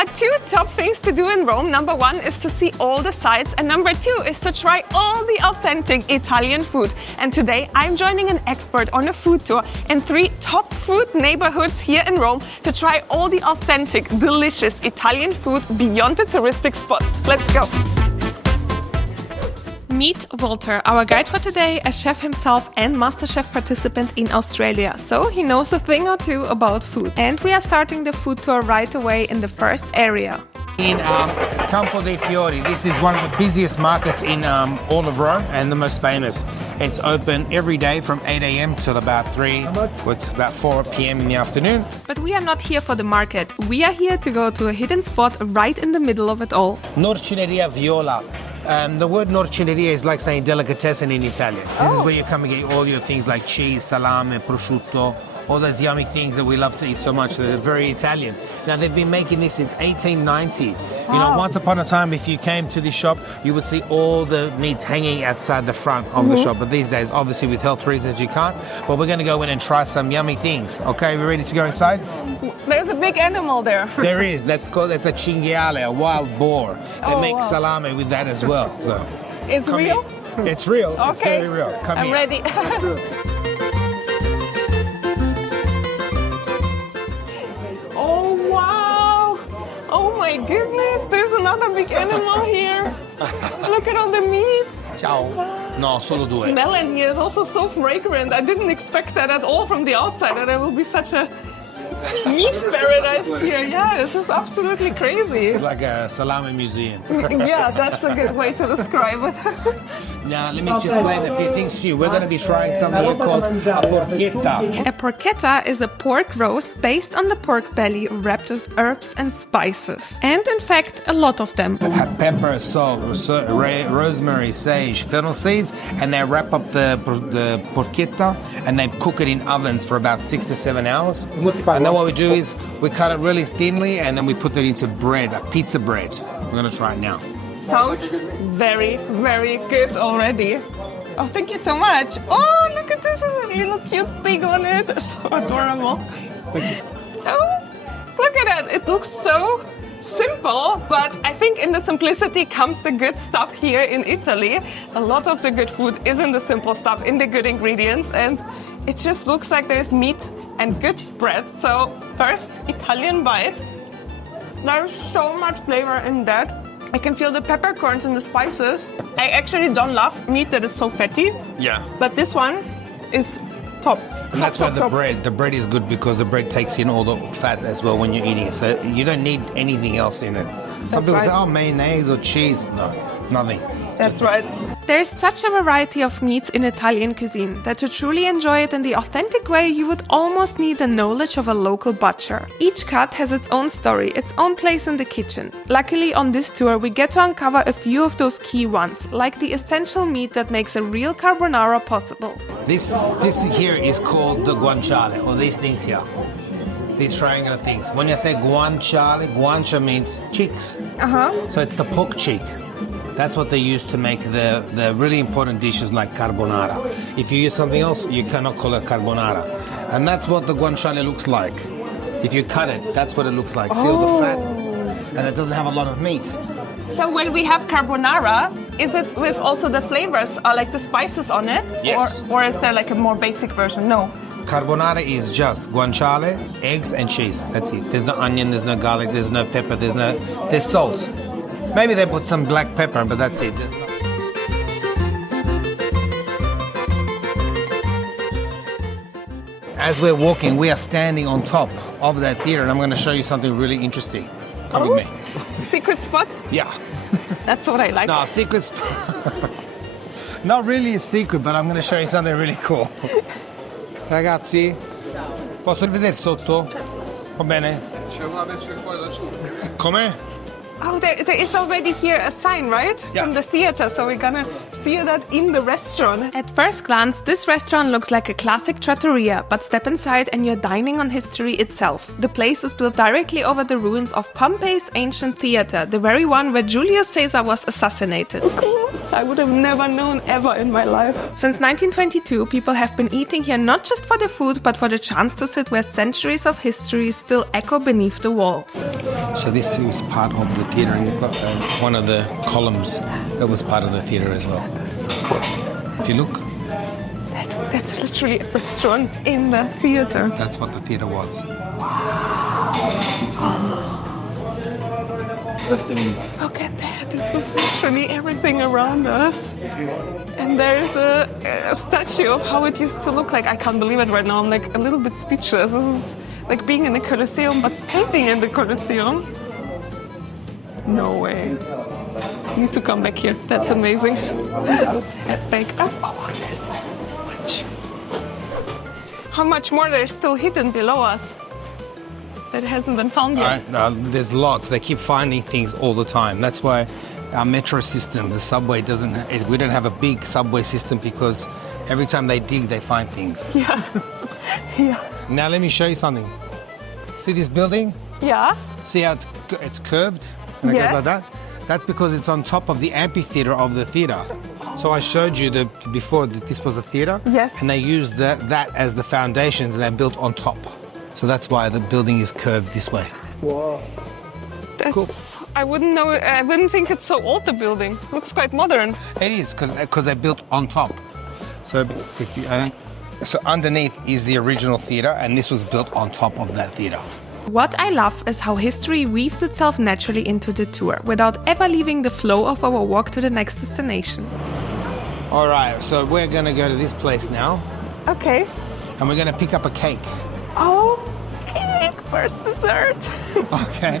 are two top things to do in Rome. Number one is to see all the sights, and number two is to try all the authentic Italian food. And today I'm joining an expert on a food tour in 3 top food neighborhoods here in Rome to try all the authentic, delicious Italian food beyond the touristic spots. Let's go. Meet Walter, our guide for today, a chef himself and MasterChef participant in Australia, so he knows a thing or two about food. And we are starting the food tour right away in the first area. In Campo de Fiori, this is one of the busiest markets in all of Rome and the most famous. It's open every day from 8 a.m. till about 4 p.m. in the afternoon. But we are not here for the market. We are here to go to a hidden spot right in the middle of it all. Norcineria Viola. The word norcineria is like saying delicatessen in Italian. This is where you come and get all your things like cheese, salame, prosciutto, all those yummy things that we love to eat so much. They're very Italian. Now, they've been making this since 1890. You know, once upon a time, if you came to this shop, you would see all the meats hanging outside the front of the shop. But these days, obviously, with health reasons, you can't. But we're going to go in and try some yummy things. Okay, we ready to go inside? There's a big animal there. There is. That's a cinghiale, a wild boar. They make salami with that as well. So It's real? It's real. Okay. It's very real. Come I'm here. ready. Oh, wow. Oh, my goodness. There's another big animal here. Look at all the meats. Ciao. No, solo due. The smell in here is also so fragrant. I didn't expect that at all from the outside, that it will be such a meat paradise here. Yeah, this is absolutely crazy. It's like a salami museum. Yeah, that's a good way to describe it. Now, let me just explain a few things to you. We're going to be trying something here called a porchetta. A porchetta is a pork roast based on the pork belly wrapped with herbs and spices. And in fact, a lot of them. Pepper, salt, rosemary, sage, fennel seeds, and they wrap up the porchetta and they cook it in ovens for about 6 to 7 hours. And then what we do is we cut it really thinly and then we put it into bread, a pizza bread. We're going to try it now. Sounds very, very good already. Oh, thank you so much. Oh, look at this. There's a little cute pig on it. It's so adorable. Oh, look at that. It looks so simple, but I think in the simplicity comes the good stuff here in Italy. A lot of the good food is in the simple stuff, in the good ingredients, and it just looks like there's meat and good bread. So first, Italian bite. There's so much flavor in that. I can feel the peppercorns and the spices. I actually don't love meat that is so fatty. Yeah. But this one is top. And that's why the bread is good because the bread takes in all the fat as well when you're eating it. So you don't need anything else in it. Some people say, oh, mayonnaise or cheese. No, nothing. That's right. There's such a variety of meats in Italian cuisine that to truly enjoy it in the authentic way, you would almost need the knowledge of a local butcher. Each cut has its own story, its own place in the kitchen. Luckily, on this tour, we get to uncover a few of those key ones, like the essential meat that makes a real carbonara possible. This here is called the guanciale, or these things here. These triangular things. When you say guanciale, guancia means cheeks. So it's the pork cheek. That's what they use to make the really important dishes like carbonara. If you use something else, you cannot call it carbonara. And that's what the guanciale looks like. If you cut it, that's what it looks like. See all the fat? And it doesn't have a lot of meat. So when we have carbonara, is it with also the flavors or like the spices on it? Yes. Or is there like a more basic version? No. Carbonara is just guanciale, eggs and cheese. That's it. There's no onion, there's no garlic, there's no pepper, there's salt. Maybe they put some black pepper, but that's it. As we're walking, we are standing on top of that theater, and I'm going to show you something really interesting. Come with me. Secret spot? Yeah. That's what I like. No, secret spot. Not really a secret, but I'm going to show you something really cool. Ragazzi, posso vedere sotto? Va bene? C'è una versione fuori laggiù. Com'è? Oh, there is already here a sign, right? Yeah. From the theater, so we're gonna see that in the restaurant. At first glance, this restaurant looks like a classic trattoria, but step inside and you're dining on history itself. The place is built directly over the ruins of Pompeii's ancient theater, the very one where Julius Caesar was assassinated. Cool. I would have never known ever in my life. Since 1922, people have been eating here not just for the food, but for the chance to sit where centuries of history still echo beneath the walls. So this is part of the theatre, and you've got one of the columns that was part of the theatre as well. That's so cool. If you look, That's literally a restaurant in the theater. that's what the theatre was. Look at that. This is literally everything around us. And there's a statue of how it used to look like. I can't believe it right now. I'm like a little bit speechless. This is like being in the Colosseum, but eating in the Colosseum. No way. You need to come back here. That's amazing. Let's head back up. Oh, there's the statue. How much more there's still hidden below us that hasn't been found yet? There's lots. They keep finding things all the time. That's why our metro system, the subway, we don't have a big subway system because every time they dig, they find things. Yeah. Yeah. Now let me show you something. See this building? Yeah. See how it's curved and it Yes. goes like that? That's because it's on top of the amphitheatre of the theatre. So I showed you before that this was a theatre. Yes. And they used that as the foundations and they're built on top. So that's why the building is curved this way. That's, Cool. I wouldn't know. I wouldn't think it's so old. The building looks quite modern. It is because they're built on top. So if you, so underneath is the original theatre, and this was built on top of that theatre. What I love is how history weaves itself naturally into the tour, without ever leaving the flow of our walk to the next destination. All right, so we're going to go to this place now, Okay. and we're going to pick up a cake. Oh, cake. First dessert. Okay.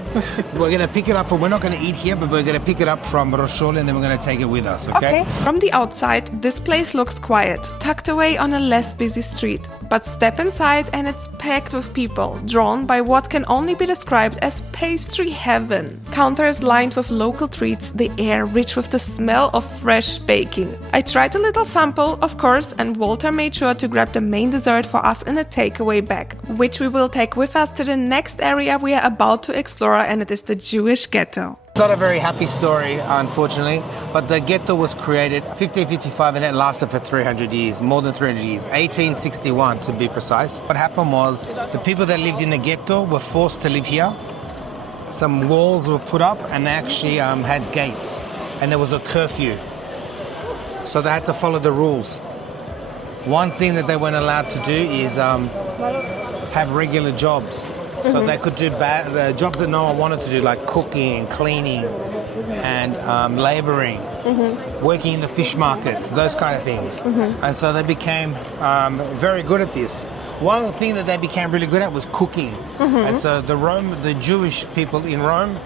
We're going to pick it up we're not going to eat here, but we're going to pick it up from Visciole, and then we're going to take it with us, okay? From the outside, this place looks quiet, tucked away on a less busy street. But step inside and it's packed with people, drawn by what can only be described as pastry heaven. Counters lined with local treats, the air rich with the smell of fresh baking. I tried a little sample, of course, and Walter made sure to grab the main dessert for us in a takeaway bag, which we will take with us to the next area we are about to explore, and it is the Jewish Ghetto. It's not a very happy story, unfortunately, but the ghetto was created 1555 and it lasted for 300 years, more than 300 years, 1861 to be precise. What happened was the people that lived in the ghetto were forced to live here. Some walls were put up and they actually had gates, and there was a curfew. So they had to follow the rules. One thing that they weren't allowed to do is have regular jobs. So they could do the jobs that no one wanted to do, like cooking, cleaning, and labouring, working in the fish markets, those kind of things. And so they became very good at this. One thing that they became really good at was cooking. And so the Jewish people in Rome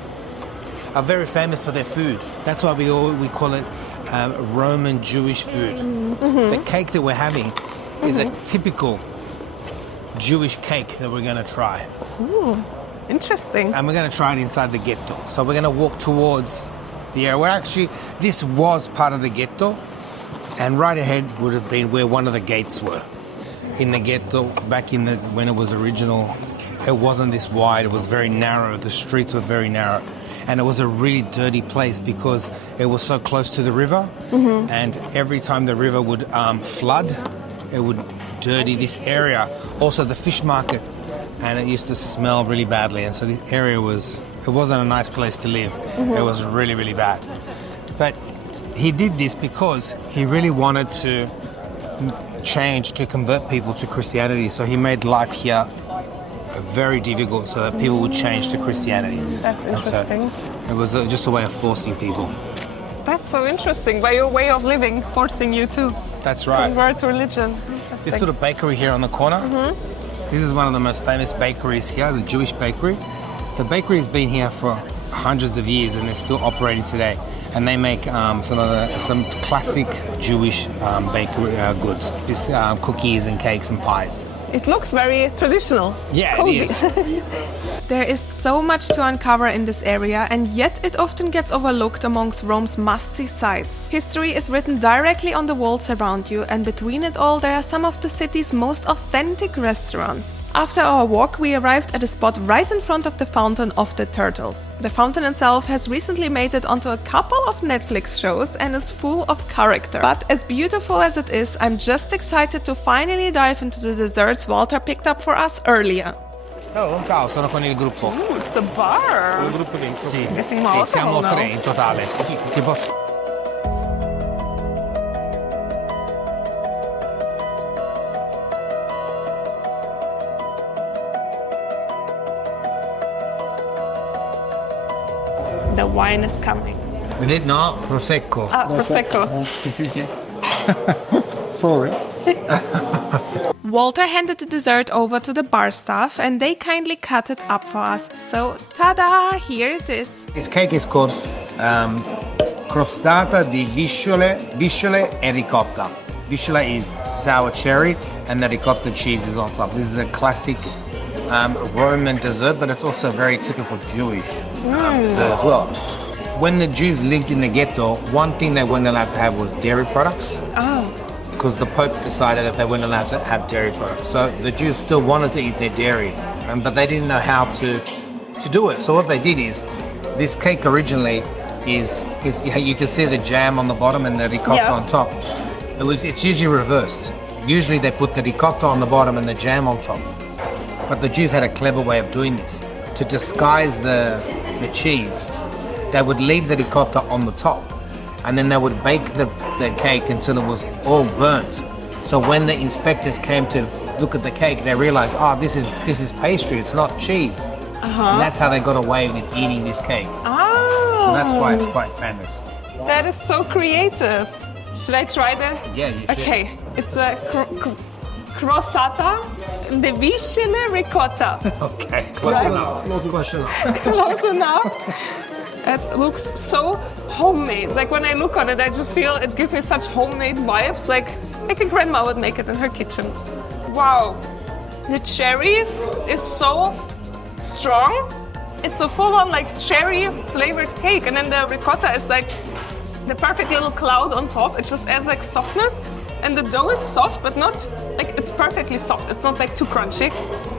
are very famous for their food. That's why we call it Roman Jewish food. The cake that we're having is a typical Jewish cake that we're going to try. Ooh, interesting. And we're going to try it inside the ghetto. So we're going to walk towards the area. This was part of the ghetto, and right ahead would have been where one of the gates were. In the ghetto, back when it was original, it wasn't this wide. It was very narrow. The streets were very narrow. And it was a really dirty place because it was so close to the river. And every time the river would flood, it would dirty this area. Also the fish market, and it used to smell really badly, and so this area it wasn't a nice place to live. It was really, really bad. But he did this because he really wanted to to convert people to Christianity. So he made life here very difficult so that people would change to Christianity. That's interesting. So it was just a way of forcing people. That's so interesting. By your way of living, forcing you to That's right. convert to religion. Interesting. This little bakery here on the corner, this is one of the most famous bakeries here, the Jewish bakery. The bakery has been here for hundreds of years and they're still operating today. And they make some classic Jewish bakery goods, cookies and cakes and pies. It looks very traditional. Yeah, cozy. it is. There is so much to uncover in this area, and yet it often gets overlooked amongst Rome's must-see sites. History is written directly on the walls around you, and between it all there are some of the city's most authentic restaurants. After our walk, we arrived at a spot right in front of the Fountain of the Turtles. The fountain itself has recently made it onto a couple of Netflix shows and is full of character. But as beautiful as it is, I'm just excited to finally dive into the desserts Walter picked up for us earlier. Ciao, sono con il gruppo. Ooh, it's a bar. Il gruppo che sì, Getting more sì, siamo alcohol now. 3 in totale. Ti posso... The wine is coming. Vedete? No, prosecco. Ah, prosecco. Sorry. Walter handed the dessert over to the bar staff and they kindly cut it up for us. So, tada! Here it is. This cake is called Crostata di Visciole e Ricotta. Visciole is sour cherry and the ricotta cheese is on top. This is a classic Roman dessert, but it's also very typical Jewish dessert as well. When the Jews lived in the ghetto, one thing they weren't allowed to have was dairy products. Oh. Because the Pope decided that they weren't allowed to have dairy products. So the Jews still wanted to eat their dairy, but they didn't know how to do it. So what they did is, this cake originally is you can see the jam on the bottom and the ricotta on top. It's usually reversed. Usually they put the ricotta on the bottom and the jam on top. But the Jews had a clever way of doing this. To disguise the cheese, they would leave the ricotta on the top, and then they would bake the cake until it was all burnt. So when the inspectors came to look at the cake, they realized, this is pastry, it's not cheese. And that's how they got away with eating this cake. Oh. So that's why it's quite famous. That is so creative. Should I try the? Yeah, you should. Okay, it's a Crostata di Visciole ricotta. Okay, close enough. No questions. Close enough. It looks so homemade. Like when I look on it, I just feel it gives me such homemade vibes. Like a grandma would make it in her kitchen. Wow, the cherry is so strong. It's a full-on like cherry flavored cake, and then the ricotta is like the perfect little cloud on top. It just adds like softness, and the dough is soft, but not like it's perfectly soft. It's not like too crunchy.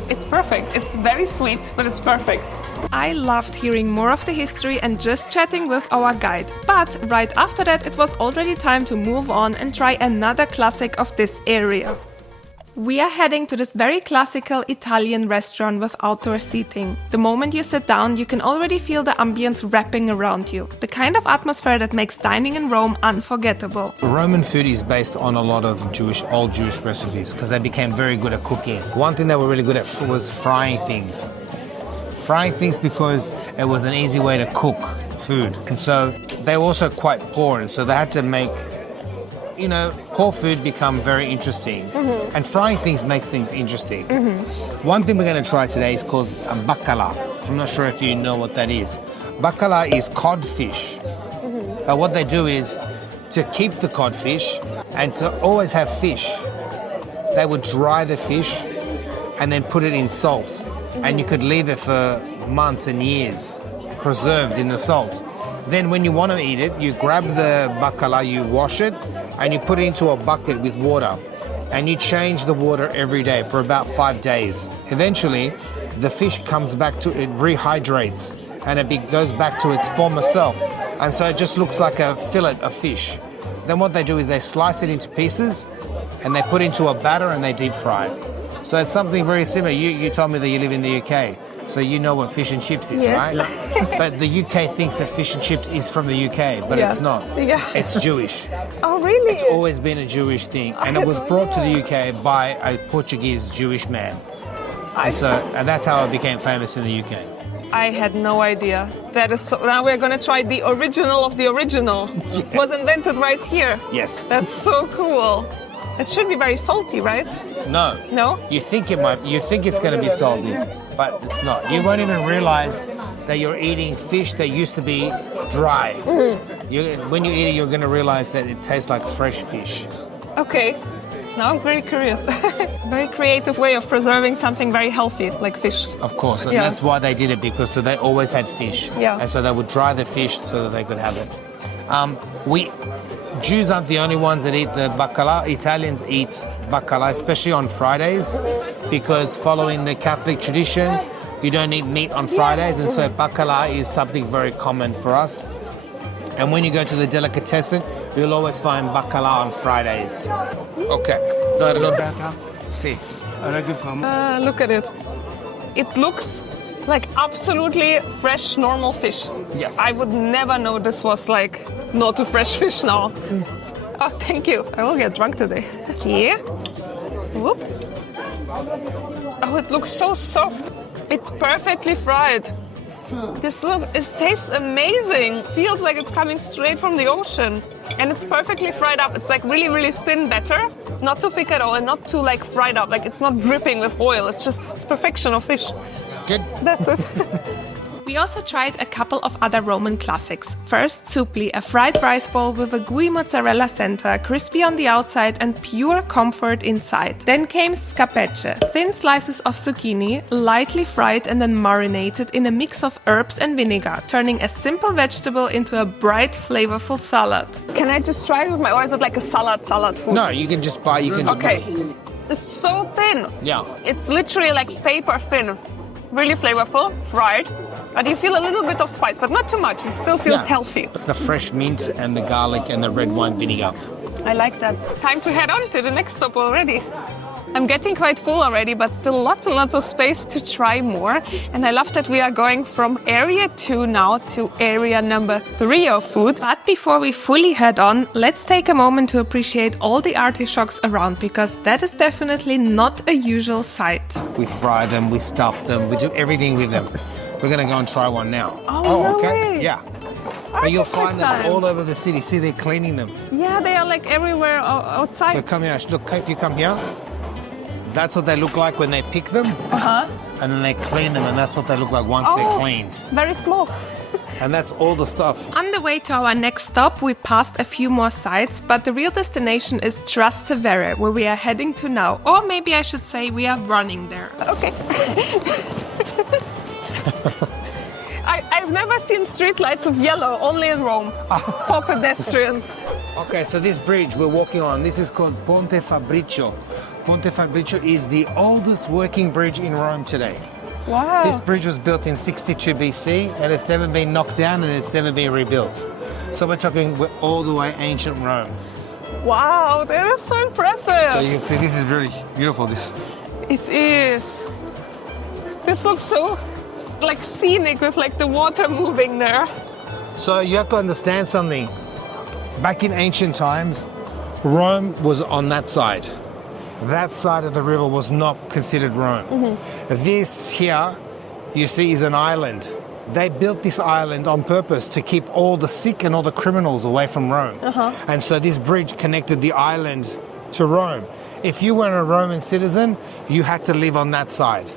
It's perfect. It's very sweet, but it's perfect. I loved hearing more of the history and just chatting with our guide. But right after that, it was already time to move on and try another classic of this area. We are heading to this very classical Italian restaurant with outdoor seating. The moment you sit down, you can already feel the ambience wrapping around you. The kind of atmosphere that makes dining in Rome unforgettable. Roman food is based on a lot of old Jewish recipes because they became very good at cooking. One thing they were really good at was frying things. Frying things because it was an easy way to cook food. And so they were also quite poor, and so they had to make poor food become very interesting. And frying things makes things interesting. One thing we're going to try today is called a Baccala. I'm not sure if you know what that is. Baccala is codfish. But what they do is, to keep the codfish and to always have fish, they would dry the fish and then put it in salt. And you could leave it for months and years, preserved in the salt. Then when you want to eat it, you grab the baccala, you wash it, and you put it into a bucket with water. And you change the water every day for about 5 days. Eventually, the fish comes back to, it rehydrates, and it goes back to its former self. And so it just looks like a fillet of fish. Then what they do is they slice it into pieces, and they put it into a batter and they deep fry it. So it's something very similar. You told me that you live in the UK, so you know what fish and chips is, right? But the UK thinks that fish and chips is from the UK, but it's not. Yeah. It's Jewish. Oh, really? It's always been a Jewish thing, and it was brought to the UK by a Portuguese Jewish man. And that's how it became famous in the UK. I had no idea. That is so, now we're going to try the original of the original. Yes. Was invented right here. Yes. That's so cool. It should be very salty, right? No. No? You think it's going to be salty, but it's not. You won't even realize that you're eating fish that used to be dry. When you eat it, you're going to realize that it tastes like fresh fish. Okay. Now I'm very curious. Very creative way of preserving something very healthy, like fish. Of course, and Yeah. that's why they did it, because so they always had fish. Yeah. And so they would dry the fish so that they could have it. Jews aren't the only ones that eat the baccala. Italians eat baccala, especially on Fridays, because following the Catholic tradition, you don't eat meat on Fridays, and so baccala is something very common for us. And when you go to the delicatessen, you'll always find baccala on Fridays. Okay. Sì. Look at it. It looks like absolutely fresh, normal fish. Yes. I would never know this was like not a fresh fish now. Oh, thank you. I will get drunk today. Here. Whoop. Oh, it looks so soft. It's perfectly fried. It tastes amazing. Feels like it's coming straight from the ocean. And it's perfectly fried up. It's like really, really thin batter. Not too thick at all and not too like fried up. Like it's not dripping with oil. It's just perfection of fish. Good. That's it. We also tried a couple of other Roman classics. First, suppli, a fried rice ball with a gooey mozzarella center, crispy on the outside and pure comfort inside. Then came scapece, thin slices of zucchini, lightly fried and then marinated in a mix of herbs and vinegar, turning a simple vegetable into a bright, flavorful salad. Can I just try it with or is it like a salad food? No, you can just buy. Okay. It's so thin. Yeah. It's literally like paper thin. Really flavorful, fried. But you feel a little bit of spice, but not too much. It still feels healthy. It's the fresh mint and the garlic and the red wine vinegar. I like that. Time to head on to the next stop already. I'm getting quite full already, but still lots and lots of space to try more. And I love that we are going from area 2 now to area number 3 of food. But before we fully head on, let's take a moment to appreciate all the artichokes around, because that is definitely not a usual sight. We fry them, we stuff them, we do everything with them. We're going to go and try one now. Oh, no way. Yeah. But you'll Artichoke find them time. all over the city. See, they're cleaning them. Yeah, they are like everywhere outside. So come here. Look, if you come here, that's what they look like when they pick them. Uh-huh. And then they clean them, and that's what they look like once they're cleaned. Very small. And that's all the stuff. On the way to our next stop, we passed a few more sites, but the real destination is Trastevere, where we are heading to now. Or maybe I should say we are running there. Okay. I've never seen streetlights of yellow, only in Rome, for pedestrians. Okay, so this bridge we're walking on, this is called Ponte Fabricio. Ponte Fabricio is the oldest working bridge in Rome today. Wow. This bridge was built in 62 BC and it's never been knocked down and it's never been rebuilt. So we're talking all the way ancient Rome. Wow, that is so impressive. So you can see this is really beautiful. It is. This looks so like scenic with like the water moving there. So you have to understand something. Back in ancient times, Rome was on that side. That side of the river was not considered Rome. Mm-hmm. This here, you see, is an island. They built this island on purpose to keep all the sick and all the criminals away from Rome. Uh-huh. And so this bridge connected the island to Rome. If you were a Roman citizen, you had to live on that side.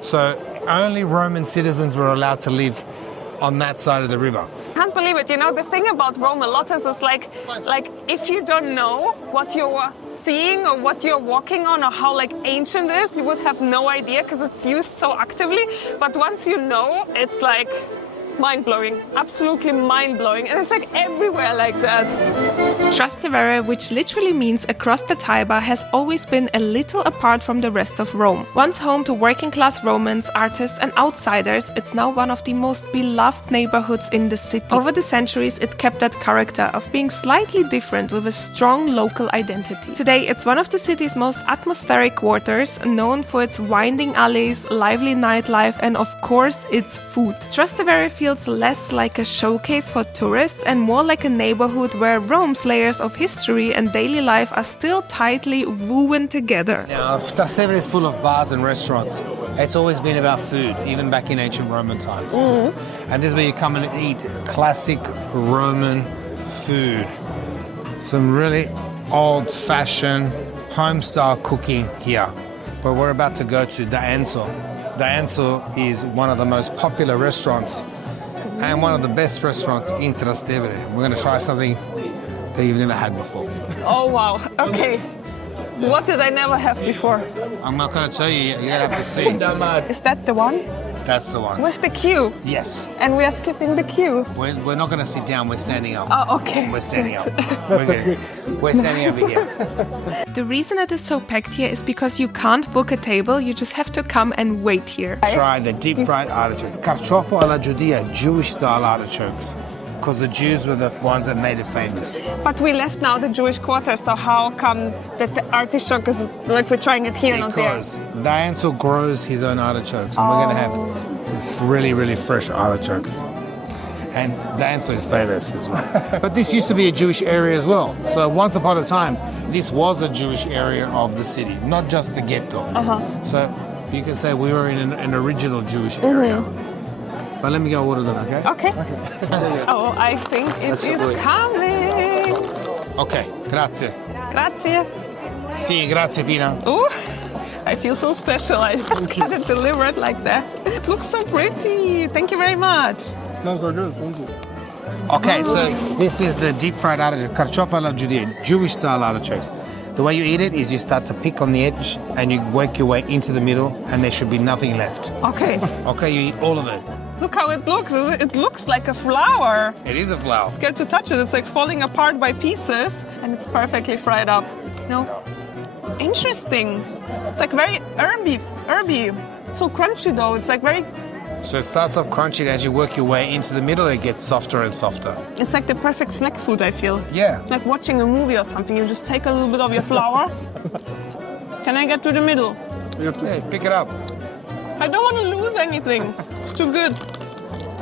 So only Roman citizens were allowed to live on that side of the river. Can't believe it. You know, the thing about Rome a lot is like if you don't know what you're seeing or what you're walking on or how like ancient it is, you would have no idea because it's used so actively. But once you know, it's like mind-blowing, absolutely mind-blowing. And it's like everywhere like that. Trastevere, which literally means across the Tiber, has always been a little apart from the rest of Rome. Once home to working-class Romans, artists and outsiders, it's now one of the most beloved neighborhoods in the city. Over the centuries, it kept that character of being slightly different with a strong local identity. Today, it's one of the city's most atmospheric quarters, known for its winding alleys, lively nightlife and, of course, its food. Trastevere feels less like a showcase for tourists and more like a neighborhood where Rome's layers of history and daily life are still tightly woven together. Now, Trastevere is full of bars and restaurants. It's always been about food, even back in ancient Roman times. Mm-hmm. And this is where you come and eat classic Roman food. Some really old-fashioned, home-style cooking here. But we're about to go to D'Anzo. D'Anzo is one of the most popular restaurants and one of the best restaurants in Trastevere. We're going to try something that you've never had before. Oh, wow. Okay. What did I never have before? I'm not going to tell you yet. You're going to have to see. Is that the one? That's the one. With the queue? Yes. And we are skipping the queue. We're not going to sit down. We're standing up. Oh, okay. We're standing up. We're standing over here. The reason it is so packed here is because you can't book a table, you just have to come and wait here. Try the deep fried artichokes. Carciofo alla giudia, Jewish style artichokes. Because the Jews were the ones that made it famous. But we left now the Jewish quarter, so how come that the artichoke is like we're trying it here, not there? Because Diansel grows his own artichokes, and we're going to have really, really fresh artichokes. And Diansel is famous as well. But this used to be a Jewish area as well. So once upon a time, this was a Jewish area of the city, not just the ghetto. So you can say we were in an original Jewish area. But let me go order them, okay? Okay. Oh, I think it is coming. Okay, grazie. Grazie. Sì, grazie Pina. Oh, I feel so special. I just got it delivered like that. It looks so pretty. Thank you very much. Smells so good. Thank you. Okay, so this is the deep fried artichoke, carciofo alla giudia, Jewish style artichokes. The way you eat it is you start to pick on the edge and you work your way into the middle and there should be nothing left. Okay. Okay, you eat all of it. Look how it looks. It looks like a flower. It is a flower. Scared to touch it. It's like falling apart by pieces and it's perfectly fried up. No? Interesting. It's like very herby. So crunchy though. It's like very... So it starts off crunchy and as you work your way into the middle, it gets softer and softer. It's like the perfect snack food, I feel. Yeah. Like watching a movie or something. You just take a little bit of your flour. Can I get to the middle? Yeah, pick it up. I don't want to lose anything. It's too good.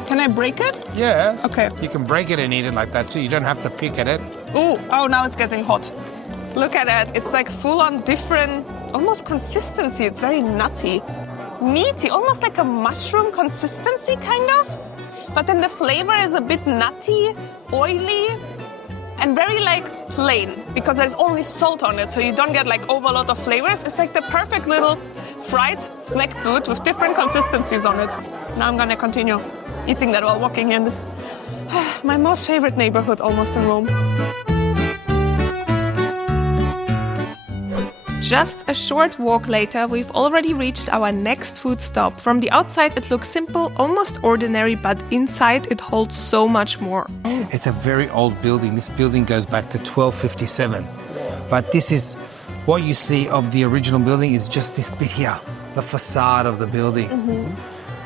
Can I break it? Yeah. Okay. You can break it and eat it like that too. You don't have to pick at it. Ooh, oh, now it's getting hot. Look at it. It's like full on different, almost consistency. It's very nutty. Meaty, almost like a mushroom consistency, kind of. But then the flavor is a bit nutty, oily, and very like plain because there's only salt on it, so you don't get like overload of flavors. It's like the perfect little fried snack food with different consistencies on it. Now I'm gonna continue eating that while walking in this my most favorite neighborhood almost in Rome. Just a short walk later, we've already reached our next food stop. From the outside it looks simple, almost ordinary, but inside it holds so much more. It's a very old building. This building goes back to 1257. But this is what you see of the original building is just this bit here, the facade of the building.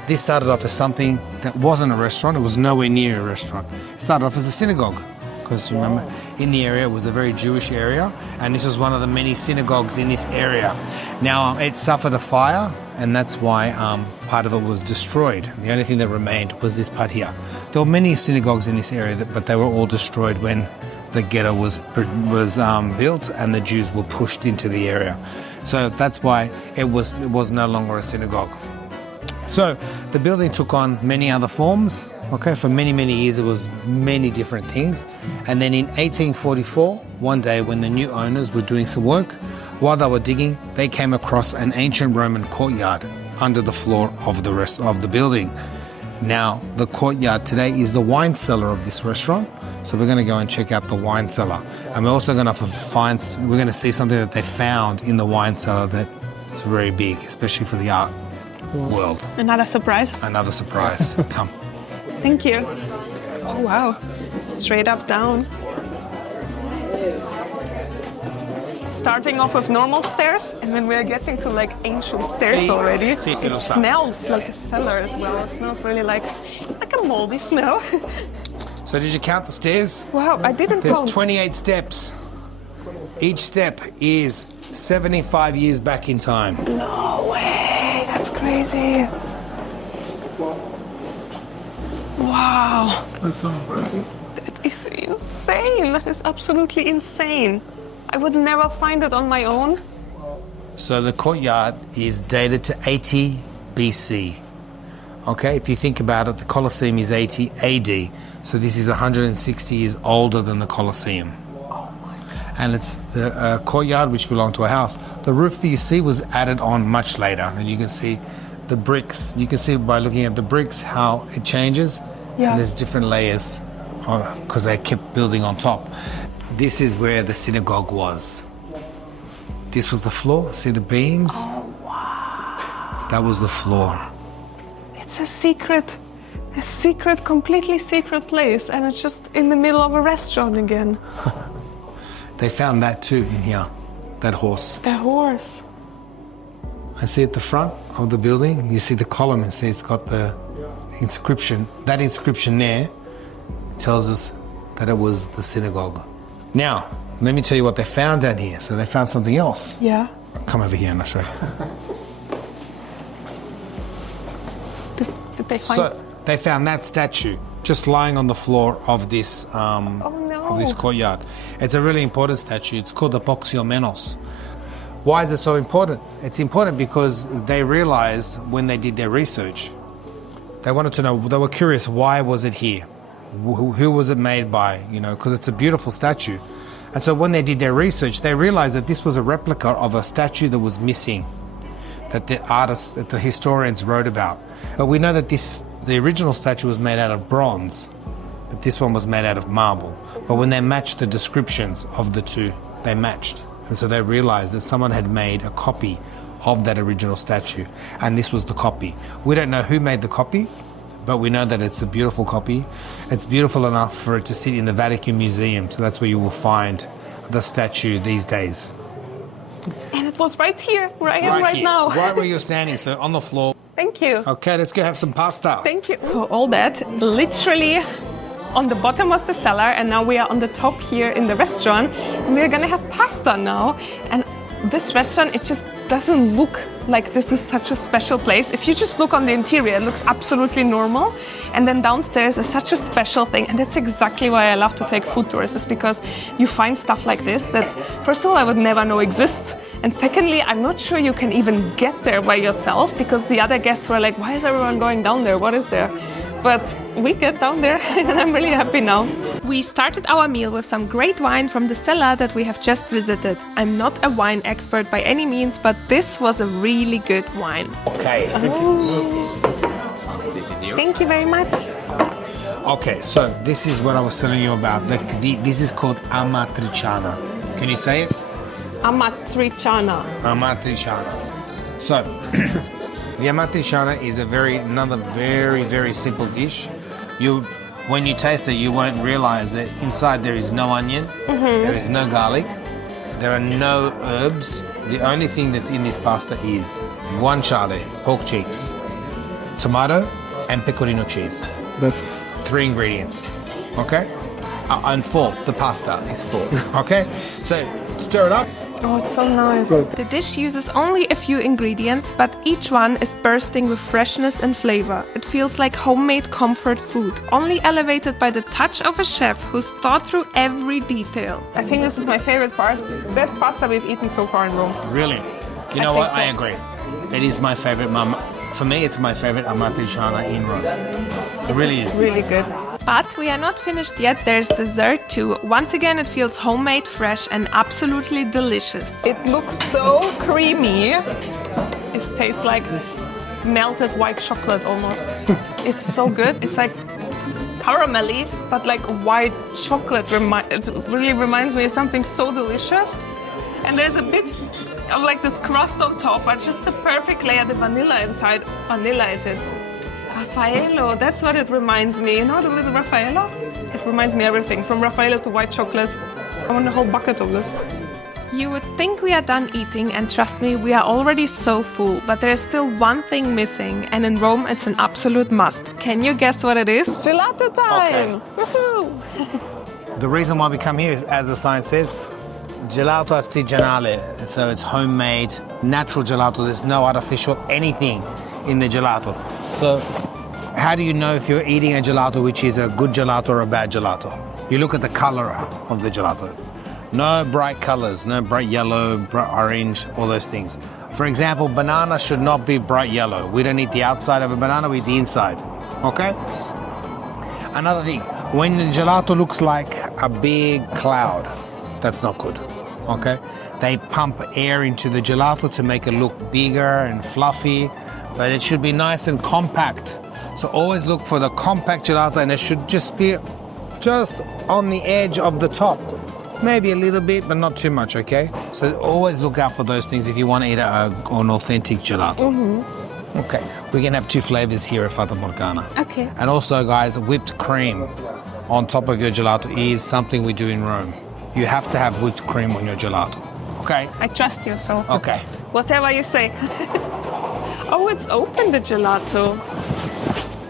This started off as something that wasn't a restaurant. It was nowhere near a restaurant. It started off as a synagogue. Because remember, in the area it was a very Jewish area, and this was one of the many synagogues in this area. Now, it suffered a fire, and that's why part of it was destroyed. The only thing that remained was this part here. There were many synagogues in this area, but they were all destroyed when the ghetto was built and the Jews were pushed into the area. So that's why it was no longer a synagogue. So the building took on many other forms. Okay, for many, many years it was many different things. And then in 1844, one day when the new owners were doing some work, while they were digging, they came across an ancient Roman courtyard under the floor of the rest of the building. Now, the courtyard today is the wine cellar of this restaurant. So we're going to go and check out the wine cellar. And we're also going to see something that they found in the wine cellar that is very big, especially for the art world. Another surprise. Another surprise. Come. Thank you. Oh, wow. Straight up down. Starting off with normal stairs, and then we're getting to like ancient stairs already. It smells like a cellar as well. It smells really like a moldy smell. So did you count the stairs? Wow, I didn't There's count. 28 steps. Each step is 75 years back in time. No way. That's crazy. Wow. That's so impressive. That is insane. That is absolutely insane. I would never find it on my own. So the courtyard is dated to 80 BC. Okay, if you think about it, the Colosseum is 80 AD. So this is 160 years older than the Colosseum. And it's the courtyard which belonged to a house. The roof that you see was added on much later. And you can see the bricks. You can see by looking at the bricks how it changes. Yeah. And there's different layers because they kept building on top. This is where the synagogue was. This was the floor. See the beams? Oh, wow. That was the floor. It's a secret, completely secret place, and it's just in the middle of a restaurant again. They found that too in here, that horse. The horse. I see at the front of the building, you see the column and see it's got the inscription. That inscription there tells us that it was the synagogue. Now, let me tell you what they found down here. So they found something else. Yeah. Come over here and I'll show you. Did they find? So they found that statue just lying on the floor of this of this courtyard. It's a really important statue. It's called the Poxiomenos. Why is it so important? It's important because they realized when they did their research, they wanted to know, they were curious, why was it here? Who was it made by? You know, because it's a beautiful statue. And so when they did their research, they realized that this was a replica of a statue that was missing, that the artists, that the historians wrote about. But we know that the original statue was made out of bronze, but this one was made out of marble. But when they matched the descriptions of the two, they matched. And so they realized that someone had made a copy of that original statue, and this was the copy. We don't know who made the copy, but we know that it's a beautiful copy. It's beautiful enough for it to sit in the Vatican Museum, so that's where you will find the statue these days. And it was right here, where I am right now. Right where you're standing, so on the floor. Thank you. Okay, let's go have some pasta. Thank you. For all that, literally on the bottom was the cellar, and now we are on the top here in the restaurant, and we're gonna have pasta now. And this restaurant, it just doesn't look like this is such a special place. If you just look on the interior, it looks absolutely normal. And then downstairs is such a special thing. And that's exactly why I love to take food tours, is because you find stuff like this that, first of all, I would never know exists. And secondly, I'm not sure you can even get there by yourself, because the other guests were like, why is everyone going down there? What is there? But we get down there and I'm really happy now. We started our meal with some great wine from the cellar that we have just visited. I'm not a wine expert by any means, but this was a really good wine. Okay. Thank you very much. Okay, so this is what I was telling you about. This is called Amatriciana. Can you say it? Amatriciana. Amatriciana. So, the Amatriciana is another very simple dish. When you taste it, you won't realize that inside there is no onion, there is no garlic, there are no herbs. The only thing that's in this pasta is guanciale, pork cheeks, tomato, and pecorino cheese. That's 3 ingredients, okay? And 4, the pasta is 4, okay? So stir it up. Oh, it's so nice. The dish uses only a few ingredients, but each one is bursting with freshness and flavor. It feels like homemade comfort food, only elevated by the touch of a chef who's thought through every detail. I think this is my favorite part. Best pasta we've eaten so far in Rome. Really? You know think what? so. I agree. It is my favorite. For me, it's my favorite Amatriciana in Rome. It really is. Really good. But we are not finished yet, there's dessert too. Once again, it feels homemade, fresh and absolutely delicious. It looks so creamy. It tastes like melted white chocolate almost. It's so good. It's like caramelly, but like white chocolate. It really reminds me of something so delicious. And there's a bit of like this crust on top, but just the perfect layer, the vanilla inside. Vanilla it is. Raffaello, that's what it reminds me. You know the little Raffaellos? It reminds me everything, from Raffaello to white chocolate. I want a whole bucket of this. You would think we are done eating, and trust me, we are already so full, but there's still one thing missing, and in Rome it's an absolute must. Can you guess what it is? Gelato time! Okay. Woohoo! The reason why we come here is, as the sign says, gelato artigianale. So it's homemade, natural gelato. There's no artificial anything in the gelato. So how do you know if you're eating a gelato which is a good gelato or a bad gelato? You look at the color of the gelato. No bright colors, no bright yellow, bright orange, all those things. For example, banana should not be bright yellow. We don't eat the outside of a banana, we eat the inside, okay? Another thing, when the gelato looks like a big cloud, that's not good, okay? They pump air into the gelato to make it look bigger and fluffy, but it should be nice and compact. So always look for the compact gelato, and it should just be just on the edge of the top. Maybe a little bit, but not too much, okay? So always look out for those things if you want to eat an authentic gelato. Okay, we can have 2 flavors here at Fata Morgana. Okay. And also, guys, whipped cream on top of your gelato is something we do in Rome. You have to have whipped cream on your gelato. Okay? I trust you, so. Okay. Whatever you say. Oh, it's open, the gelato.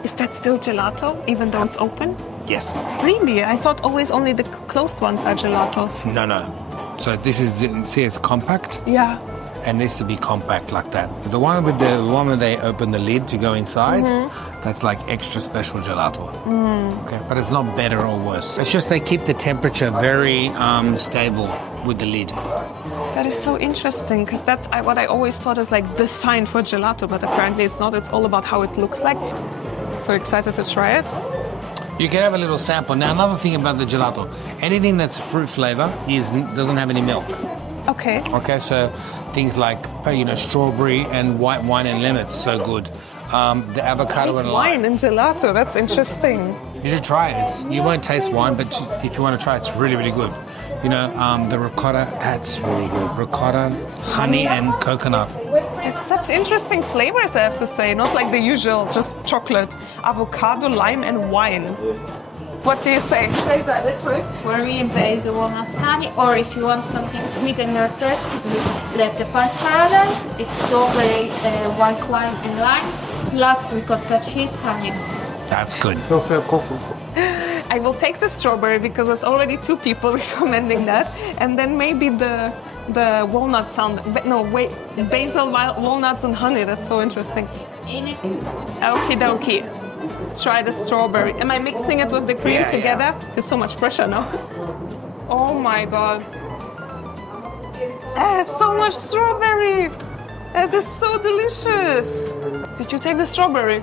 Is that still gelato, even though it's open? Yes. Really? I thought always only the closed ones are gelatos. No. So this is, see, it's compact. Yeah. And needs to be compact like that. The one where they open the lid to go inside, that's like extra special gelato. Okay, but it's not better or worse. It's just they keep the temperature very stable with the lid. That is so interesting, because that's what I always thought is like the sign for gelato, but apparently it's not. It's all about how it looks like. So excited to try it. You can have a little sample. Now, another thing about the gelato, anything that's fruit flavor doesn't have any milk. Okay. Okay, so things like, strawberry and white wine and lemon, it's so good. The avocado White and wine lime. and gelato, that's interesting. You should try it. You won't taste wine, but if you want to try it, it's really, really good. The ricotta, that's really good. Ricotta, honey and coconut. It's such interesting flavors, I have to say. Not like the usual, just chocolate, avocado, lime and wine. What do you say? Like that with fruit. For me, basil, walnuts, honey. Or if you want something sweet and earthy, like the punch paradise, it's strawberry, white wine and lime, plus ricotta cheese, honey. That's good. Also coffee. I will take the strawberry because it's already 2 people recommending that. And then maybe the walnut sound. No, wait, basil, walnuts and honey. That's so interesting. Okie dokie. Let's try the strawberry. Am I mixing it with the cream together? There's so much pressure now. Oh my god. There's so much strawberry. It is so delicious. Did you take the strawberry?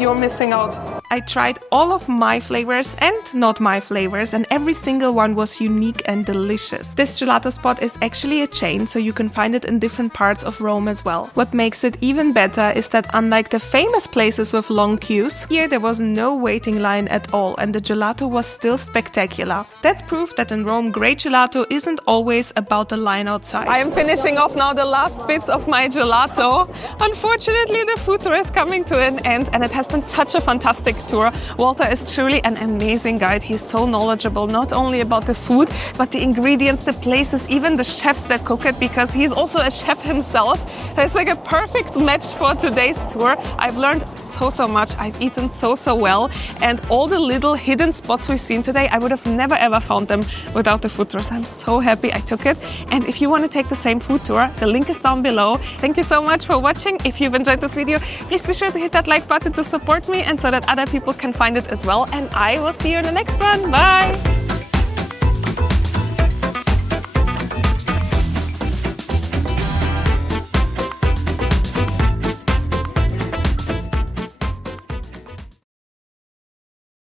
You're missing out. I tried all of my flavors and not my flavors, and every single one was unique and delicious. This gelato spot is actually a chain, so you can find it in different parts of Rome as well. What makes it even better is that unlike the famous places with long queues, here there was no waiting line at all, and the gelato was still spectacular. That's proof that in Rome, great gelato isn't always about the line outside. I am finishing off now the last bits of my gelato. Unfortunately, the food tour is coming to an end, and it has been such a fantastic tour. Walter is truly an amazing guide. He's so knowledgeable, not only about the food, but the ingredients, the places, even the chefs that cook it, because he's also a chef himself. It's like a perfect match for today's tour. I've learned so much. I've eaten so well. And all the little hidden spots we've seen today, I would have never ever found them without the food tour. So I'm so happy I took it. And if you want to take the same food tour, the link is down below. Thank you so much for watching. If you've enjoyed this video, please be sure to hit that like button to support me and so that other people can find it as well. And I will see you in the next one. Bye!